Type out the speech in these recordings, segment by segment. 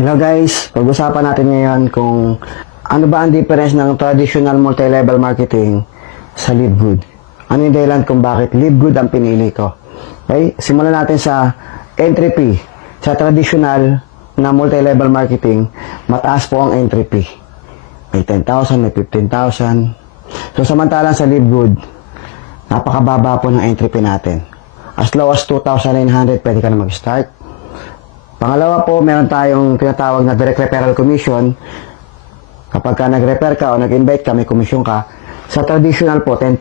Hello guys, pag-usapan natin ngayon kung ano ba ang difference ng traditional multi-level marketing sa Live Good. Ano yung dahilan kung bakit Live Good ang pinili ko. Okay, simulan natin sa entry fee. Sa traditional na multi-level marketing, mataas po ang entry fee. May 10,000, may 15,000. So samantalang sa Live Good, napakababa po ng entry fee natin. As low as 2,900 pwede ka na mag-start. Pangalawa po, meron tayong tinatawag na direct referral commission. Kapag ka nag-refer ka o nag-invite ka, may commission ka. Sa traditional po, 10%.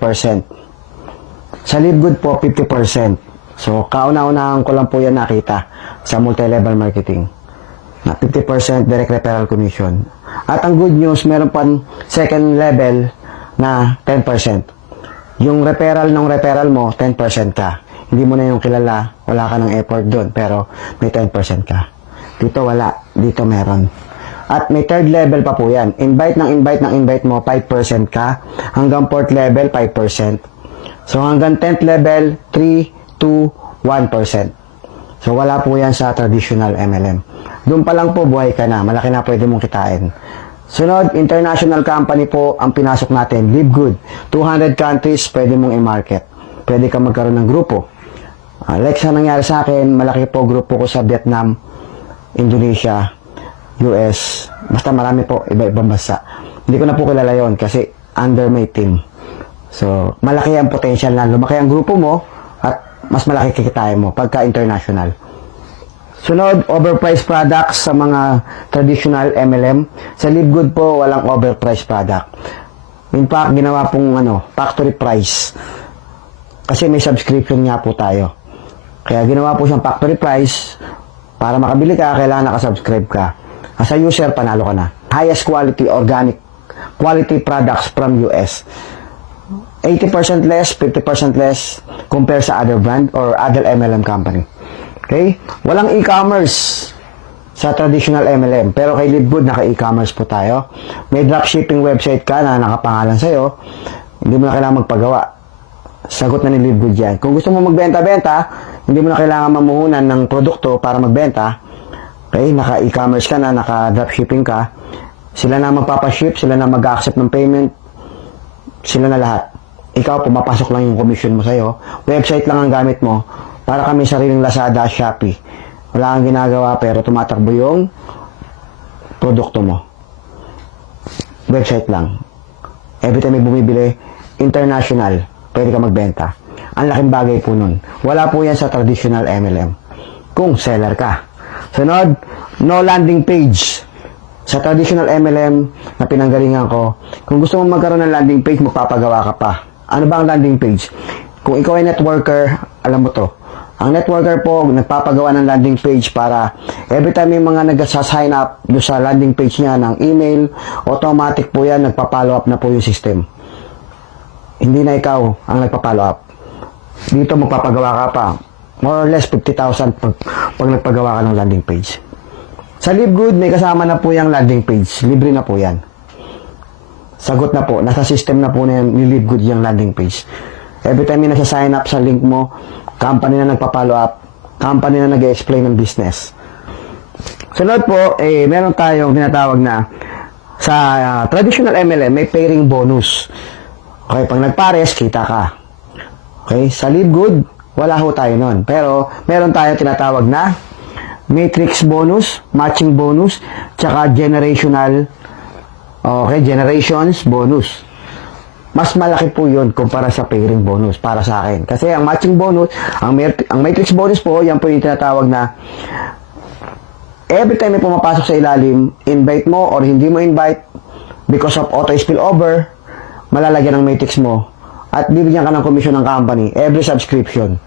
Sa Live Good po, 50%. So, kauna-unahan ko lang po yan nakita sa multi-level marketing. Na 50% direct referral commission. At ang good news, meron pa second level na 10%. Yung referral ng referral mo, 10% ka. Hindi mo na yung kilala, wala ka ng effort doon, pero may 10% ka. Dito wala, dito meron. At may third level pa po yan. Invite mo, 5% ka. Hanggang fourth level, 5%. So hanggang 10th level, 3, 2, 1%. So wala po yan sa traditional MLM. Doon pa lang po, buhay ka na. Malaki na pwede mong kitain. Sunod, international company po ang pinasok natin, Live Good. 200 countries, pwede mong i-market. Pwede ka magkaroon ng grupo. Like sa nangyari sa akin, malaki po grupo ko sa Vietnam, Indonesia, US, basta marami po, iba-ibang bansa. Hindi ko na po kilala yon kasi under my team. So, malaki ang potential na lumaki ang grupo mo at mas malaki kikitain mo pagka international. Sunod, overpriced products sa mga traditional MLM. Sa Live Good po, walang overpriced product. In fact, ginawa pong factory price. Kasi may subscription nga po tayo. Kaya ginawa po siyang factory price. Para makabili ka, kailangan nakasubscribe ka. As a user, panalo ka na. Highest quality, organic quality products from US. 80% less, 50% less compare sa other brand or other MLM company. Okay? Walang e-commerce sa traditional MLM. Pero kay Live Good, naka-e-commerce po tayo. May dropshipping website ka na nakapangalan sa'yo. Hindi mo na kailangan magpagawa. Sagot na ni Live Good yan. Kung gusto mo magbenta-benta, hindi mo na kailangan mamuhunan ng produkto para magbenta. Okay, naka-e-commerce ka na, naka-dropshipping ka. Sila na magpapaship, sila na mag-accept ng payment. Sila na lahat. Ikaw, pumapasok lang yung commission mo sa'yo. Website lang ang gamit mo. Para kami sariling Lazada, Shopee. Wala kang ginagawa pero tumatakbo yung produkto mo. Website lang. Every time may bumibili, international. Pwede ka magbenta. Ang laking bagay po nun. Wala po yan sa traditional MLM. Kung seller ka. Sunod, no landing page. Sa traditional MLM na pinanggalingan ko, kung gusto mo magkaroon ng landing page, magpapagawa ka pa. Ano ba ang landing page? Kung ikaw ay networker, alam mo to. Ang networker po, nagpapagawa ng landing page para every time may mga nag-sign up doon sa landing page niya ng email, automatic po yan, nagpa-follow up na po yung system. Hindi na ikaw ang nagpa-follow up. Dito magpapagawa ka pa. More or less 50,000 pag nagpagawa ka ng landing page. Sa Live Good, may kasama na po yung landing page. Libre na po yan. Sagot na po. Nasa system na po na yan, ni Live Good yung landing page. Every time may nasa-sign up sa link mo, company na nagpa-follow up, company na nag-explain ng business. Sunod po, meron tayong tinatawag na sa traditional MLM, may pairing bonus. Okay, pag nagpares, kita ka. Okay, sa Live Good, wala ho tayo nun. Pero, meron tayo tinatawag na matrix bonus, matching bonus, tsaka generational, generations bonus. Mas malaki po yun kumpara sa pairing bonus para sa akin. Kasi ang matching bonus, ang matrix bonus po, yan po yung tinatawag na every time may pumapasok sa ilalim, invite mo or hindi mo invite because of auto spillover, malalagyan ng matrix mo at bibigyan ka ng commission ng company every subscription.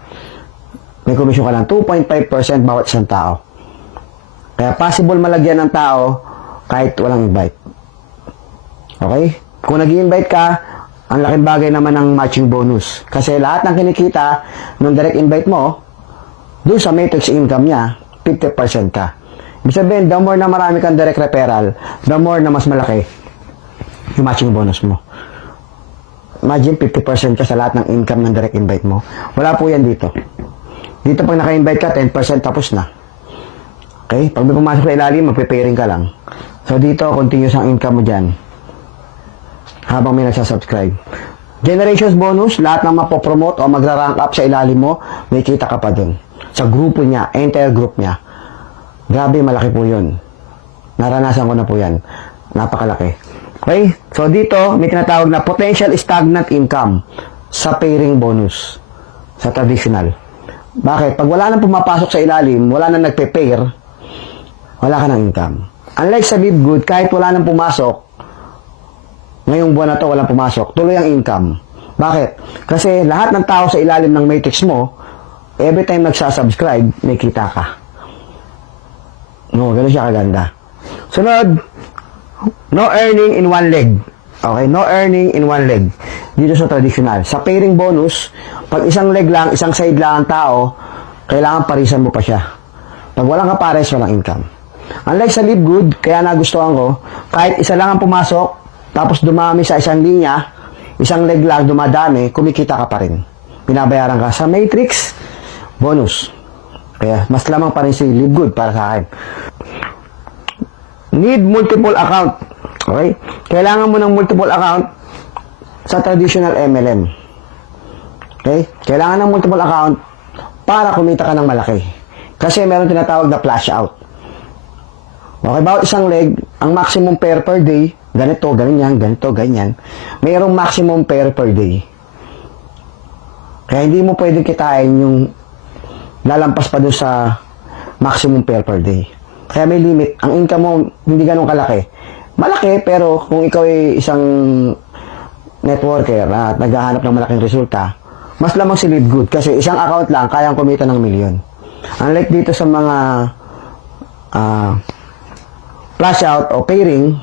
May commission ka lang 2.5% bawat isang tao. Kaya possible malagyan ng tao kahit walang invite. Okay? Kung nag-i-invite ka, ang laking bagay naman ng matching bonus. Kasi lahat ng kinikita ng direct invite mo, doon sa matrix income niya, 50% ka. Ibig sabihin, the more na marami kang direct referral, the more na mas malaki yung matching bonus mo. Imagine 50% ka sa lahat ng income ng direct invite mo. Wala po yan dito. Dito pag naka-invite ka, 10% tapos na. Okay? Pag may pumasok sa ilalim, magpe-pairing ka lang. So, dito, continuous ang income mo dyan. Habang may nagsasubscribe. Generations bonus, lahat ng mapopromote o magra-rank up sa ilalim mo, may kita ka pa dun. Sa grupo niya, entire group niya. Grabe, malaki po yun. Naranasan ko na po yan. Napakalaki. Okay? So, dito, may tinatawag na potential stagnant income sa pairing bonus. Sa traditional. Bakit? Pag wala nang pumapasok sa ilalim, wala nang nagpe-pair, wala ka ng income. Unlike sa Live Good, kahit wala nang pumasok, ngayong buwan na to walang pumasok, tuloy ang income. Bakit? Kasi lahat ng tao sa ilalim ng matrix mo, every time nagsasubscribe, may kita ka. No, gano'n siya kaganda. Sunod, no earning in one leg. Okay, no earning in one leg. Dito sa traditional. Sa pairing bonus, pag isang leg lang, isang side lang ang tao, kailangan parisan mo pa siya. Pag walang kapares, walang income. Unlike sa Live Good, kaya nagustuhan ko, kahit isa lang ang pumasok, tapos dumami sa isang linya, isang leg lang dumadami, kumikita ka pa rin. Binabayaran ka. Sa Matrix, bonus. Kaya mas lamang pa rin si Live Good para sa akin. Need multiple account. Okay? Kailangan mo ng multiple account sa traditional MLM. Okay? Kailangan ng multiple account para kumita ka ng malaki. Kasi meron tinatawag na flash out. Okay, bawat isang leg, ang maximum pair per day, ganito, ganyan, ganito, ganyan. Mayroong maximum pair per day. Kaya hindi mo pwedeng kitain yung lalampas pa doon sa maximum pair per day. Kaya may limit. Ang income mo, hindi ganun kalaki. Malaki, pero kung ikaw ay isang networker at naghahanap ng malaking resulta, mas lamang si Live Good. Kasi isang account lang, kayang kumita ng milyon. Unlike dito sa mga flash out o pairing,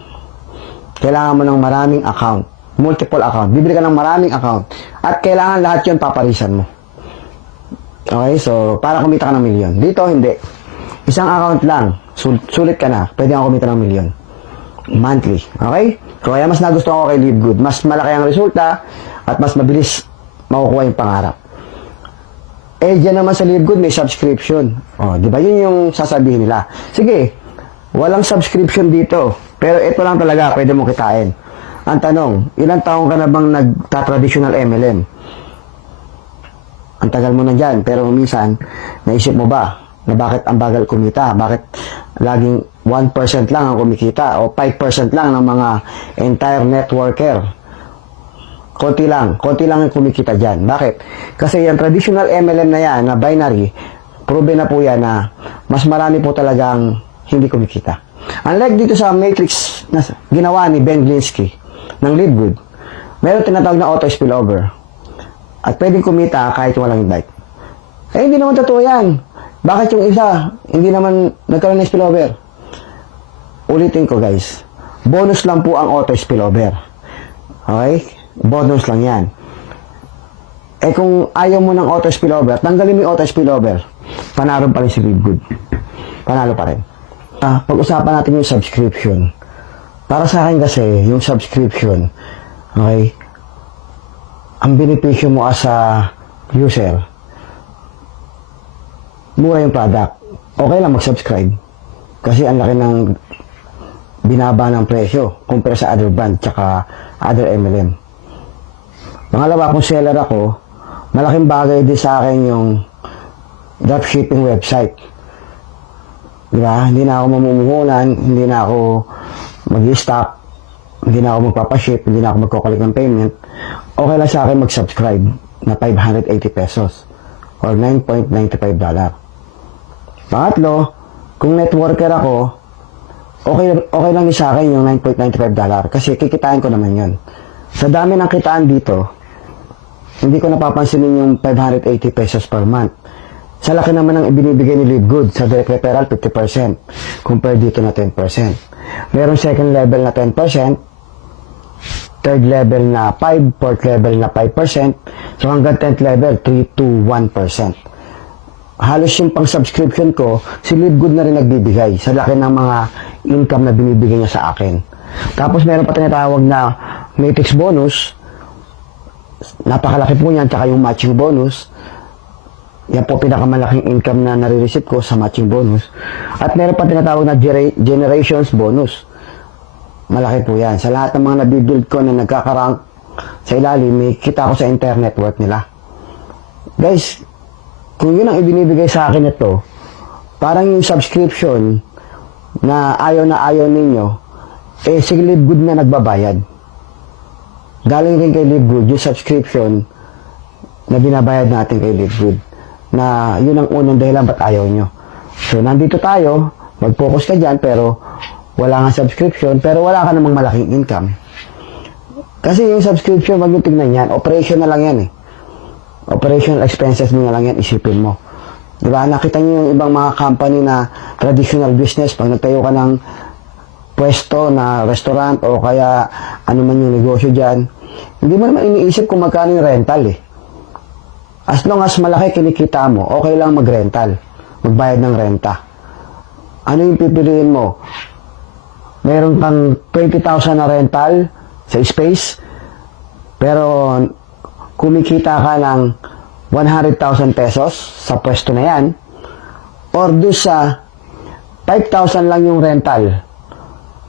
kailangan mo ng maraming account. Multiple account. Bibili ka ng maraming account. At kailangan lahat yun paparisan mo. Okay, so para kumita ka ng milyon. Dito, hindi. Isang account lang. Sulit ka na. Pwede kang kumita ng milyon. Monthly. Okay? So, kaya mas nagustuhan ko kay Live Good. Mas malaki ang resulta at mas mabilis makukuha yung pangarap. Eh, dyan naman sa Live Good, may subscription. O, di ba? Yun yung sasabihin nila. Sige, walang subscription dito. Pero ito lang talaga, pwede mo kitain. Ang tanong, ilang taong ka na bang nagta-traditional MLM? Ang tagal mo na dyan, pero minsan, naisip mo ba na bakit ang bagal kumita? Bakit laging 1% lang ang kumikita o 5% lang ng mga entire networker? Konti lang ang kumikita dyan. Bakit? Kasi yung traditional MLM na yan, na binary, proven na po yan na mas marami po talagang hindi kumikita. Unlike dito sa Matrix na ginawa ni Ben Glinsky ng Live Good, meron tinatawag na auto spillover. At pwedeng kumita kahit walang invite. Eh, hindi naman totoo yan. Bakit yung isa, hindi naman nagkaroon ng spillover? Ulitin ko guys, bonus lang po ang auto spillover. Okay? Bonus lang yan. Eh kung ayaw mo ng auto spillover, tanggalin mo yung auto spillover, panalo pa rin si Live Good. Panalo pa rin. Pag-usapan natin yung subscription. Para sa akin kasi, yung subscription, okay, ang benepisyo mo as a user, mura yung product. Okay lang mag-subscribe. Kasi ang laki ng binaba ng presyo compare sa other brand tsaka other MLM. Pangalawa, kung seller ako, malaking bagay din sa akin yung dropshipping website. Diba? Hindi na ako mamumuhunan, hindi na ako mag-stock, hindi na ako magpapaship, hindi na ako magkukulik ng payment. Okay lang sa akin mag-subscribe na 580 pesos or $9.95. Pangatlo, kung networker ako, okay lang din sa akin yung $9.95 kasi kikitain ko naman yun. Sa dami ng kitaan dito, hindi ko napapansinin yung 580 pesos per month. Sa laki naman ng ibinibigay ni Live Good sa direct referral, 50%. Compare dito na 10%. Meron second level na 10%, third level na 5%, fourth level na 5%, so hanggang 10th level, 3 to 1%. Halos yung pang-subscription ko, si Live Good na rin nagbibigay sa laki ng mga income na binibigay niya sa akin. Tapos meron pa tinatawag na Matrix bonus, napakalaki po niyan, tsaka yung matching bonus, Yan po pinakamalaking income na nare-receive ko sa matching bonus. At meron pa tinatawag na generations bonus. Malaki po yan. Sa lahat ng mga nabibuild ko na nagkakarank sa ilalim, may kita ko sa internet worth nila. Guys, kung yun ang ibinibigay sa akin ito, parang yung subscription na ayaw ninyo, si Live Good na nagbabayad. Galing rin kay Live Good, yung subscription na binabayad natin kay Live Good. Na yun ang unang dahilan ba't ayaw nyo. So, nandito tayo, mag-focus ka dyan, pero wala nga subscription, pero wala ka namang malaking income. Kasi yung subscription, wag yung tignan yan, operation na lang yan eh. Operational expenses mo na lang yan, isipin mo. Diba? Nakita nyo yung ibang mga company na traditional business, pag nagtayo ka ng pwesto na restaurant o kaya ano man yung negosyo dyan, hindi mo naman iniisip kung magkano yung rental eh. As long as malaki kinikita mo, okay lang mag-rental. Magbayad ng renta. Ano yung pipiliin mo? Meron kang 20,000 na rental sa space, pero kumikita ka ng 100,000 pesos sa pwesto na yan, or do sa 5,000 lang yung rental,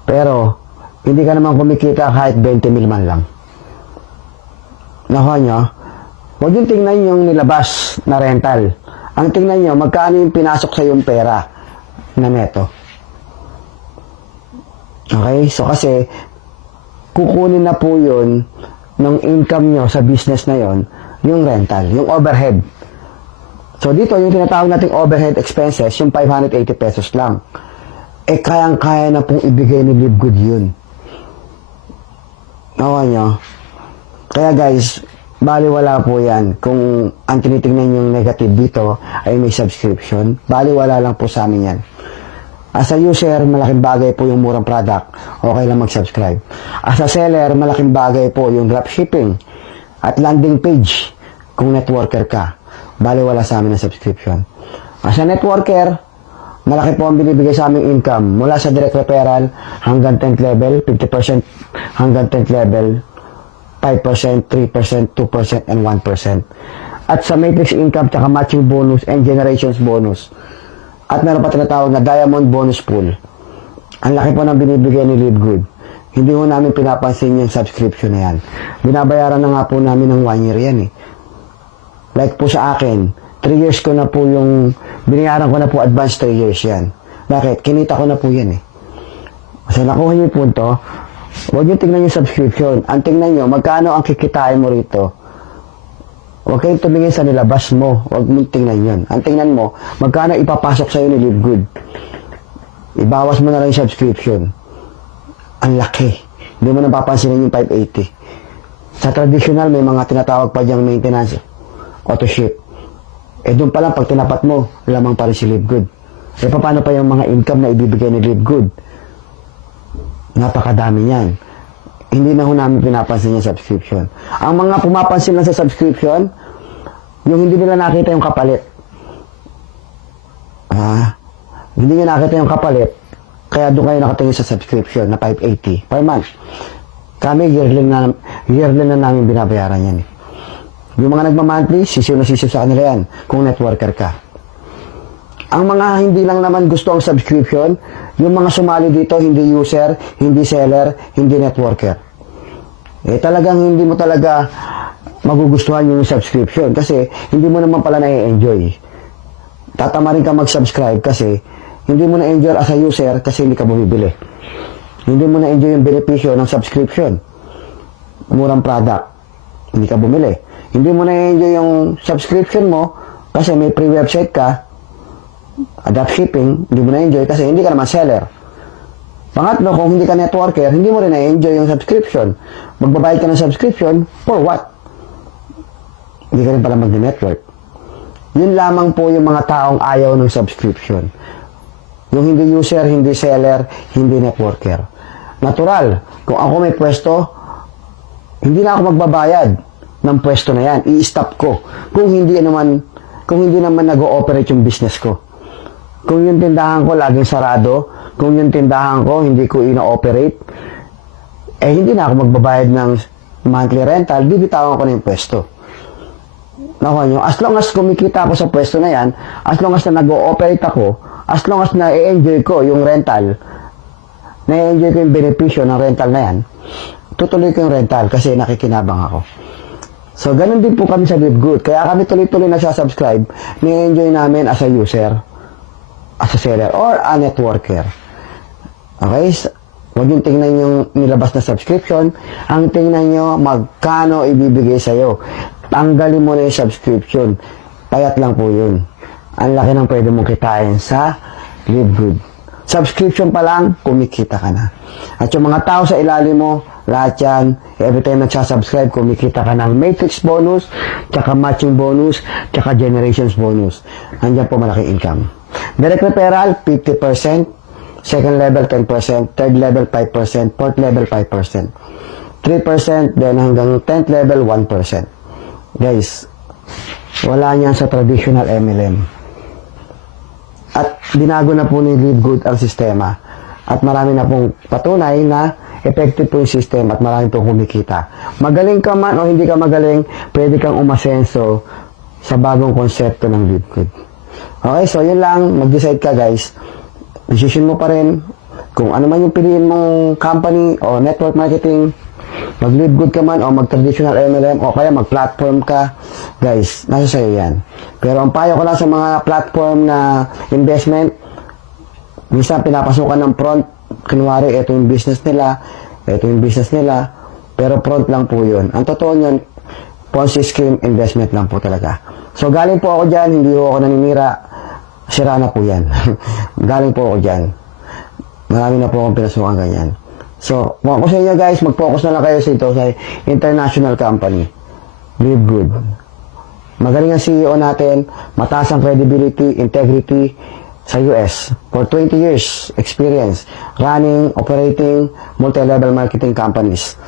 pero hindi ka naman kumikita kahit 20 mil man lang. Nakuha nyo? Huwag yung tingnan yung nilabas na rental. Ang tingnan nyo, magkano yung pinasok sa yung pera na neto. Okay? So kasi, kukunin na po yun ng income nyo sa business na yon, yung rental, yung overhead. So dito, yung tinatawag nating overhead expenses, yung 580 pesos lang. Kayang-kaya na pong ibigay ni Live Good yun. Nakuha nyo? Kaya guys, baliwala po yan. Kung ang tinitingnan yung negative dito ay may subscription, baliwala lang po sa amin yan. As a user, malaking bagay po yung murang product, okay lang mag-subscribe. As a seller, malaking bagay po yung dropshipping at landing page kung networker ka. Baliwala sa amin ang subscription. As a networker, malaki po ang binibigay sa aming income mula sa direct referral hanggang 10th level, 50% hanggang 10th level, 5%, 3%, 2%, and 1%. At sa matrix income, tsaka matching bonus and generations bonus. At meron pa tinatawag na diamond bonus pool. Ang laki po ng binibigay ni Live Good. Hindi po namin pinapansin yung subscription na yan. Binabayaran na nga po namin ng 1 year yan eh. Like po sa akin, 3 years ko na po yung, binayaran ko na po advance 3 years yan. Bakit? Kinita ko na po yan eh. So nakuha niyo yung punto. Huwag nyo tingnan yung subscription. Ang tingnan nyo, magkano ang kikitain mo rito. Huwag kayong tumingin sa nilabas mo. Huwag mong tingnan yun. Ang tingnan mo, magkano ipapasok sa'yo ni Live Good. Ibawas mo na lang yung subscription. Ang laki. Hindi mo napapansinin yung 580. Sa traditional, may mga tinatawag pa diyang maintenance, auto ship. Doon pa lang, pag tinapat mo, lamang pa rin si Live Good. Paano pa yung mga income na ibibigay ni Live Good? Napakadami niyan. Hindi na ho namin pinapansin yung subscription. Ang mga pumapansin lang sa subscription, yung hindi nila nakita yung kapalit. Hindi nila nakita yung kapalit, kaya doon kayo nakatingin sa subscription na 580 per month. Kami, yearly na namin binabayaran yan. Yung mga nagmamonthly, sisiw na sisiw sa kanila yan, kung networker ka. Ang mga hindi lang naman gusto ang subscription, yung mga sumali dito, hindi user, hindi seller, hindi networker. Talagang hindi mo talaga magugustuhan yung subscription kasi hindi mo naman pala na-enjoy. Tatama rin ka mag-subscribe kasi hindi mo na-enjoy as a user kasi hindi ka bumibili. Hindi mo na-enjoy yung benepisyo ng subscription. Murang product, hindi ka bumili. Hindi mo na-enjoy yung subscription mo kasi may free website ka, adapt shipping, hindi mo na-enjoy kasi hindi ka naman seller. Pangatlo, kung hindi ka networker, hindi mo rin na-enjoy yung subscription. Magbabayad ka ng subscription, for what? Hindi ka rin pala mag-network. Yun lamang po yung mga taong ayaw ng subscription. Yung hindi user, hindi seller, hindi networker. Natural, kung ako may pwesto, hindi na ako magbabayad ng pwesto na yan. I-stop ko. Kung hindi naman nag-ooperate yung business ko. Kung yung tindahan ko laging sarado, kung yung tindahan ko hindi ko ina-operate, hindi na ako magbabayad ng monthly rental, bibitawan ko na yung pwesto. Nakuha nyo, as long as kumikita ako sa pwesto na yan, as long as na nag-ooperate ako, as long as na i-enjoy ko yung rental, na-enjoy ko yung benepisyo ng rental na yan, tutuloy ko yung rental kasi nakikinabang ako. So, ganun din po kami sa Live Good. Kaya kami tuloy-tuloy nagsasubscribe, na-enjoy namin as a user, as a seller, or a networker. Okay? Huwag yung tingnan yung nilabas na subscription. Ang tingnan nyo, magkano ibibigay sa'yo. Tanggalin mo na yung subscription. Payat lang po yun. Ang laki ng pwede mong kitain sa Live Good. Subscription pa lang, kumikita ka na. At yung mga tao sa ilalim mo, lahat yan, every time nagsasubscribe, kumikita ka ng matrix bonus, tsaka matching bonus, tsaka generations bonus. Nandiyan po malaking income. Direct referral, 50%. Second level, 10%. Third level, 5%. Fourth level, 5%. 3%, then hanggang 10th level, 1%. Guys, wala niyan sa traditional MLM. At binago na po ni Live Good ang sistema. At marami na pong patunay na effective po yung system at marami pong kumikita. Magaling ka man o hindi ka magaling, pwede kang umasenso sa bagong konsepto ng Live Good. Okay, so yun lang. Mag-decide ka, guys. Decision mo pa rin kung ano man yung piliin mong company o network marketing, mag-Live Good ka man o mag-traditional MLM o kaya mag-platform ka, guys, nasa sa'yo yan. Pero ang payo ko lang sa mga platform na investment, minsan pinapasukan ng front, kunwari, ito yung business nila, pero front lang po yun. Ang totoo yun, Ponzi scheme investment lang po talaga. So, galing po ako dyan, hindi po ako naninira, sira na po yan. Galing po ako dyan. Marami na po akong pinasukan ganyan. So, kung ako sa inyo guys, mag-focus na lang kayo sa ito sa international company. Live Good. Magaling ang CEO natin, mataas ang credibility, integrity sa US. For 20 years experience, running, operating, multi-level marketing companies.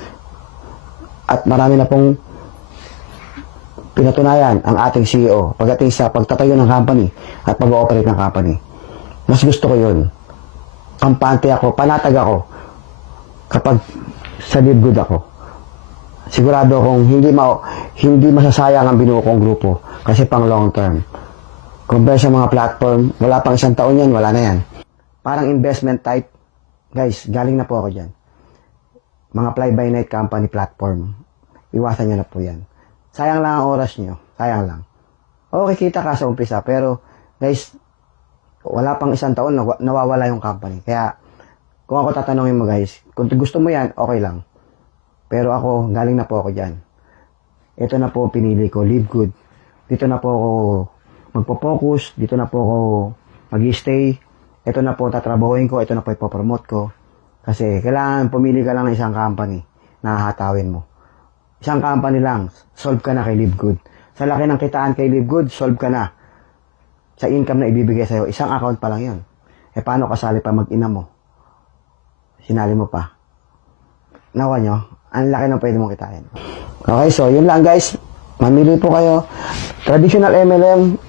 At marami na pong pinatunayan ang ating CEO pagdating sa pagtatayo ng company at pag-ooperate ng company. Mas gusto ko yun. Kampante ako, panatag ako kapag sa Live Good ako. Sigurado akong hindi masasayang ang binuo kong grupo kasi pang long term. Compare sa mga platform, wala pang isang taon yan, wala na yan. Parang investment type, guys, galing na po ako dyan. Mga fly-by-night company platform, iwasan nyo na po yan. Sayang lang ang oras nyo. Sayang lang. Okay, kita ka sa umpisa. Pero, guys, wala pang isang taon, nawawala yung company. Kaya, kung ako tatanungin mo guys, kung gusto mo yan, okay lang. Pero ako, galing na po ako dyan. Ito na po pinili ko, Live Good. Dito na po ako magpo-focus. Dito na po ako mag-stay. Ito na po tatrabahuin ko. Ito na po ipopromote ko. Kasi, kailangan pumili ka lang ng isang company na hahatawin mo. Isang company lang, solve ka na kay Live Good. Sa laki ng kitaan kay Live Good, solve ka na. Sa income na ibibigay sa'yo, isang account pa lang yun. E paano kasali pa mag-ina mo? Sinali mo pa. Nawa nyo, ang laki ng pwede mong kitain. Okay, so yun lang guys. Mamili po kayo. Traditional MLM,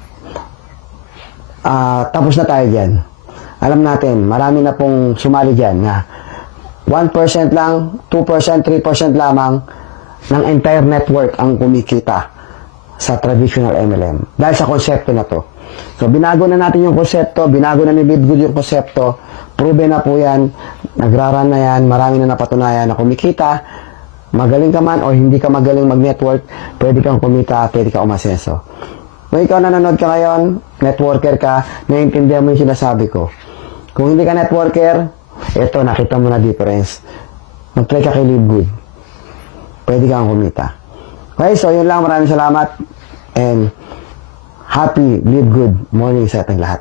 tapos na tayo dyan. Alam natin, marami na pong sumali dyan na 1% lang, 2%, 3% lamang ng entire network ang kumikita sa traditional MLM. Dahil sa konsepto na to. So, binago na natin yung konsepto, binago na ni Live Good yung konsepto, proven na po yan, nagraran na yan, marami na napatunayan na kumikita, magaling ka man o hindi ka magaling mag-network, pwede kang kumita, pwede ka umasenso. Kung ikaw nanonood ka ngayon, networker ka, naiintindihan mo yung sinasabi ko. Kung hindi ka networker, eto, nakita mo na difference. Mag-try ka kay Live Good. Pwede kang kumita. Okay, so yun lang. Maraming salamat. And happy, Live Good morning sa ating lahat.